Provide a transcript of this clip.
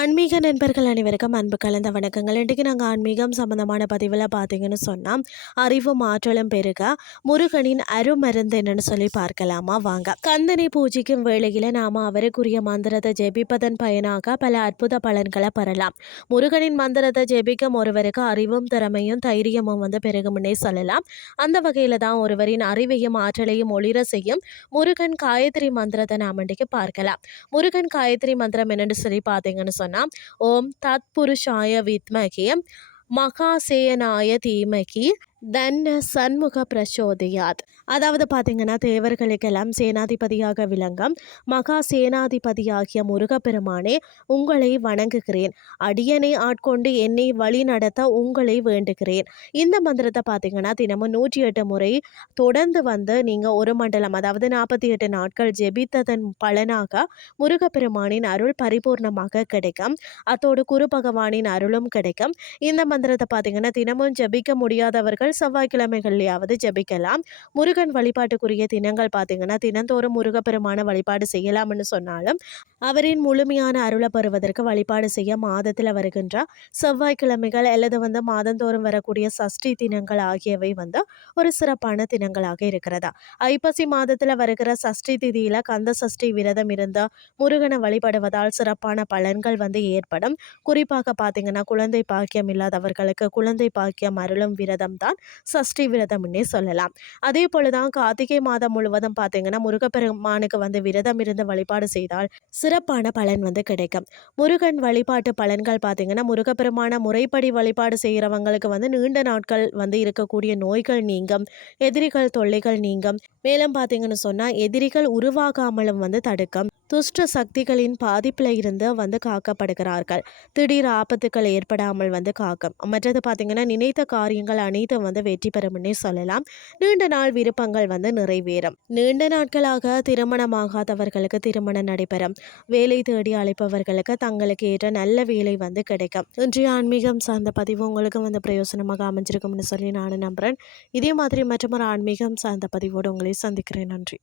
ஆன்மீக நண்பர்கள் அனைவருக்கும் அன்பு கலந்த வணக்கங்கள். இன்றைக்கு நாங்கள் ஆன்மீகம் சம்பந்தமான பதிவில் பார்த்தீங்கன்னு சொன்னால் அறிவும் ஆற்றலும் பெருக முருகனின் அருமருந்து என்னன்னு சொல்லி பார்க்கலாமா வாங்க. கந்தனை பூஜிக்கும் வேளையில் நாம் அவருக்குரிய மந்திரத்தை ஜெபிப்பதன் பயனாக பல அற்புத பலன்களை பெறலாம். முருகனின் மந்திரத்தை ஜெபிக்கும் ஒருவருக்கு அறிவும் திறமையும் தைரியமும் பெருகும்னே சொல்லலாம். அந்த வகையில் தான் ஒருவரின் அறிவையும் ஆற்றலையும் ஒளிர செய்யும் முருகன் காயத்ரி மந்திரத்தை நாம் இன்றைக்கு பார்க்கலாம். முருகன் காயத்ரி மந்திரம் என்னன்னு சொல்லி பார்த்தீங்கன்னு சொன்னா ஓம் தத் புருஷாய வித்மகி மகாசேனாய தீமகி தன்ன சண்முக பிரச்சோதயாத். அதாவது பார்த்தீங்கன்னா தேவர்களுக்கெல்லாம் சேனாதிபதியாக விளங்கும் மகா சேனாதிபதியாகிய முருகப்பெருமானே உங்களை வணங்குகிறேன். அடியனை ஆட்கொண்டு என்னை வழி நடத்த உங்களை வேண்டுகிறேன். இந்த மந்திரத்தை பார்த்தீங்கன்னா தினமும் 108 முறை தொடர்ந்து நீங்கள் ஒரு மண்டலம் அதாவது 48 நாட்கள் ஜெபித்ததன் பலனாக முருகப்பெருமானின் அருள் பரிபூர்ணமாக கிடைக்கும். அத்தோடு குரு பகவானின் அருளும் கிடைக்கும். இந்த மந்திரத்தை பார்த்தீங்கன்னா தினமும் ஜெபிக்க முடியாதவர்கள் செவ்வாய்க்கிழமைகள்லையாவது ஜெபிக்கலாம். முருகன் வழிபாட்டுக்குரிய தினங்கள் பார்த்தீங்கன்னா தினந்தோறும் முருகப்பெருமான வழிபாடு செய்யலாம்னு சொன்னாலும் அவரின் முழுமையான அருளை பெறுவதற்கு வழிபாடு செய்ய மாதத்தில் வருகின்ற செவ்வாய்க்கிழமைகள் அல்லது மாதந்தோறும் வரக்கூடிய சஷ்டி தினங்கள் ஆகியவை ஒரு சிறப்பான தினங்களாக இருக்கிறதா. ஐப்பசி மாதத்தில் வருகிற சஷ்டி திதியில கந்த சஷ்டி விரதம் இருந்த முருகனை வழிபடுவதால் சிறப்பான பலன்கள் ஏற்படும். குறிப்பாக பார்த்தீங்கன்னா குழந்தை பாக்கியம் இல்லாதவர்களுக்கு குழந்தை பாக்கியம் அருளும் விரதம் தான் சஷ்டி விரதம்னே சொல்லலாம். அதே போலதான் கார்த்திகை மாதம் முழுவதும் பார்த்தீங்கன்னா முருகப்பெருமானுக்கு விரதம் இருந்து வழிபாடு செய்தால் சிறப்பான பலன் கிடைக்கும். முருகன் வழிபாட்டு பலன்கள் பார்த்தீங்கன்னா முருகப்பெருமான முறைப்படி வழிபாடு செய்கிறவங்களுக்கு நீண்ட நாட்கள் இருக்கக்கூடிய நோய்கள் நீங்கும், எதிரிகள் தொல்லைகள் நீங்கும். மேலும் பார்த்தீங்கன்னு சொன்னால் எதிரிகள் உருவாகாமலும் தடுக்கும். துஷ்ட சக்திகளின் பாதிப்பில் இருந்து காக்கப்படுகிறார்கள். திடீர் ஆபத்துக்கள் ஏற்படாமல் காக்கும். மற்றது பார்த்தீங்கன்னா நினைத்த காரியங்கள் அனைத்தும் வெற்றி பெறும்னே சொல்லலாம். நீண்ட நாள் விருப்பங்கள் நிறைவேறும். நீண்ட நாட்களாக திருமணமாகாதவர்களுக்கு திருமணம் நடைபெறும். வேலை தேடி அழைப்பவர்களுக்கு தங்களுக்கு ஏற்ற நல்ல வேலை கிடைக்கும். இன்றைய ஆன்மீகம் சார்ந்த பதிவு உங்களுக்கு பிரயோசனமாக அமைஞ்சிருக்கும்னு சொல்லி நான் நம்புகிறேன். இதே மாதிரி மற்றொரு ஆன்மீகம் சார்ந்த பதிவோடு உங்களை சந்திக்கிறேன். நன்றி.